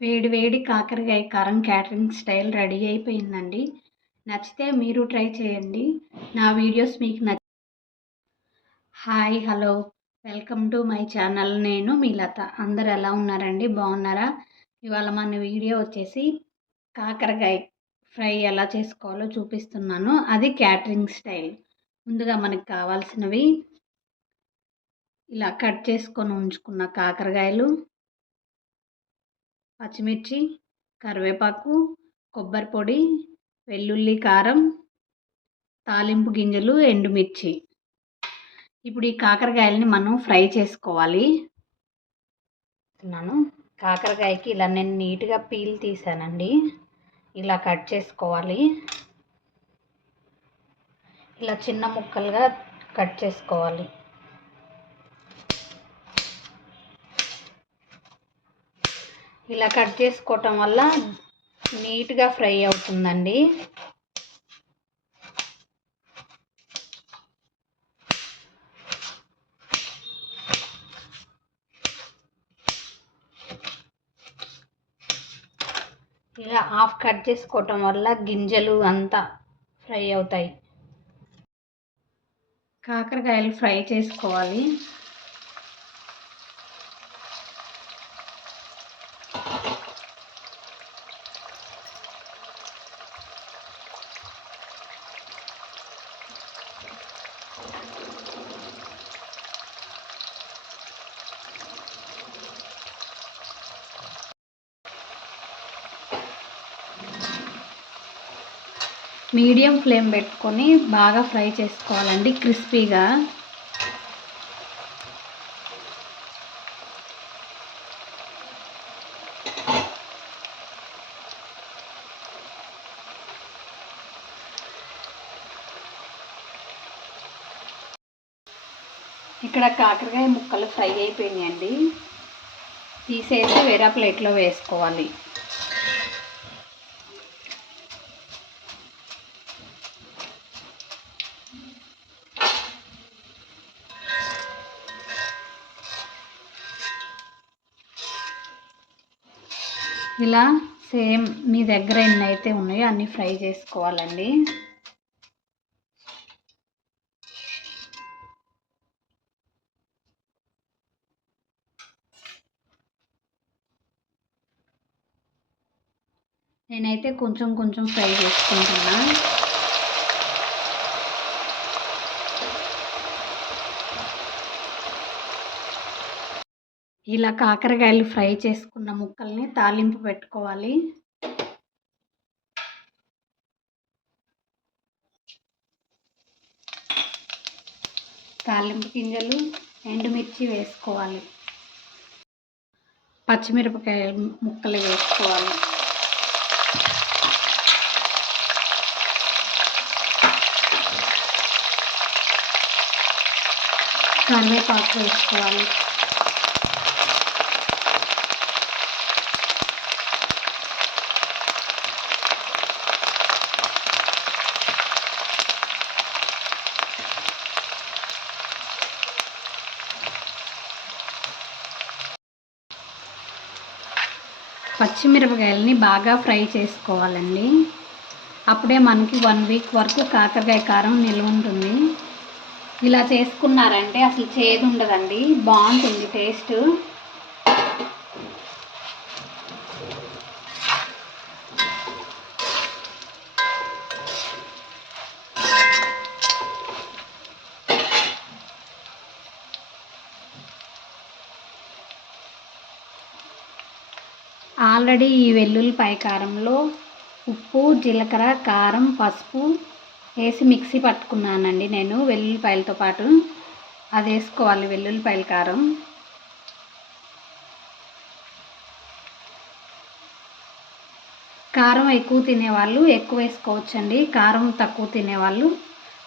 వేడి వేడి కాకరకాయ కారం క్యాటరింగ్ స్టైల్ రెడీ అయిపోయిందండి. నచ్చితే మీరు ట్రై చేయండి. నా వీడియోస్ మీకు hi hello welcome to my channel. నేను మీ లత. అందరు ఎలా ఉన్నారండి? బాగున్నారా? ఇవాళ మన వీడియో వచ్చేసి కాకరకాయ ఫ్రై ఎలా చేసుకోవాలో చూపిస్తున్నాను. అది క్యాటరింగ్ స్టైల్. ముందుగా మనకు కావాల్సినవి ఇలా కట్ చేసుకొని ఉంచుకున్న కాకరకాయలు, పచ్చిమిర్చి, కరివేపాకు, కొబ్బరి పొడి, వెల్లుల్లి కారం, తాలింపు గింజలు, ఎండుమిర్చి. ఇప్పుడు ఈ కాకరకాయలని మనం ఫ్రై చేసుకోవాలి. కాకరకాయకి ఇలా నేను నీట్గా పీల్ తీసానండి. ఇలా కట్ చేసుకోవాలి. ఇలా చిన్న ముక్కలుగా కట్ చేసుకోవాలి. ఇలా కట్ చేసుకోవటం వల్ల నీట్గా ఫ్రై అవుతుందండి. ఇలా హాఫ్ కట్ చేసుకోవటం వల్ల గింజలు అంతా ఫ్రై అవుతాయి. కాకరకాయలు ఫ్రై చేసుకోవాలి. మీడియం ఫ్లేమ్ పెట్టుకొని బాగా ఫ్రై చేసుకోవాలండి, క్రిస్పీగా. ఇక్కడ కాకరకాయ ముక్కలు ఫ్రై అయిపోయినాయండి. తీసేసి వేరే ప్లేట్లో వేసుకోవాలి. ఇలా సేమ్ మీ దగ్గర ఎన్ని అయితే ఉన్నాయో అన్నీ ఫ్రై చేసుకోవాలండి. నేనైతే కొంచెం కొంచెం ఫ్రై చేసుకుంటున్నా. ఇలా కాకరకాయలు ఫ్రై చేసుకున్న ముక్కల్ని తాలింపు పెట్టుకోవాలి. తాలింపు గింజలు, ఎండుమిర్చి వేసుకోవాలి. పచ్చిమిరపకాయ ముక్కలు వేసుకోవాలి. కరివేపాకు వేసుకోవాలి. పచ్చిమిరపకాయలని బాగా ఫ్రై చేసుకోవాలండి. అప్పుడే మనకి 1 వీక్ వరకు కాకరకాయ కారం నిల్వ ఉంటుంది. ఇలా చేసుకున్నారంటే అసలు చేదు ఉండదండి, బాగుంటుంది టేస్ట్. ఆల్రెడీ ఈ వెల్లుల్లిపాయ కారంలో ఉప్పు, జీలకర్ర, కారం, పసుపు వేసి మిక్సీ పట్టుకున్నానండి నేను వెల్లుల్లిపాయలతో పాటు. అది వేసుకోవాలి, వెల్లుల్లిపాయల కారం. కారం ఎక్కువ తినేవాళ్ళు ఎక్కువ వేసుకోవచ్చండి. కారం తక్కువ తినేవాళ్ళు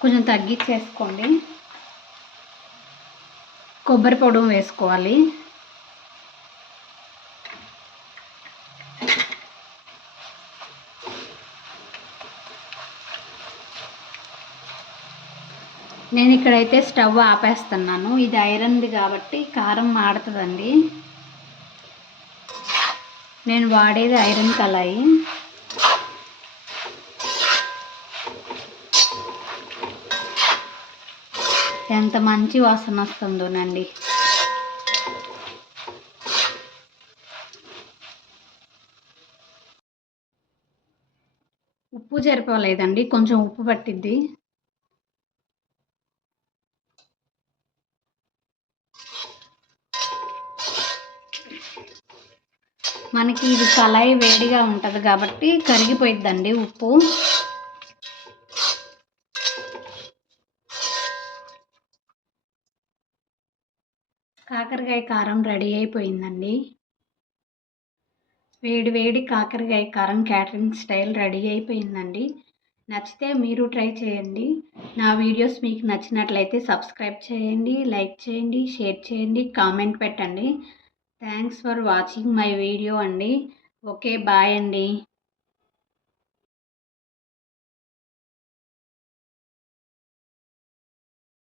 కొంచెం తగ్గించేసుకోండి. కొబ్బరి పొడి వేసుకోవాలి. నేను ఇక్కడైతే స్టవ్ ఆపేస్తున్నాను. ఇది ఐరన్ది కాబట్టి కారం మాడుతుందండి. నేను వాడేది ఐరన్ కళాయి. ఎంత మంచి వాసన వస్తుందోనండి. ఉప్పు సరిపోలేదండి, కొంచెం ఉప్పు పట్టిద్ది. మనకి ఇది కళాయి వేడిగా ఉంటుంది కాబట్టి కరిగిపోయిద్దండి ఉప్పు. కాకరకాయ కారం రెడీ అయిపోయిందండి. వేడి వేడి కాకరకాయ కారం క్యాటరింగ్ స్టైల్ రెడీ అయిపోయిందండి. నచ్చితే మీరు ట్రై చేయండి. నా వీడియోస్ మీకు నచ్చినట్లయితే సబ్స్క్రైబ్ చేయండి, లైక్ చేయండి, షేర్ చేయండి, కామెంట్ పెట్టండి. Thanks for watching my video అండి. ఓకే, బాయ్ అండి.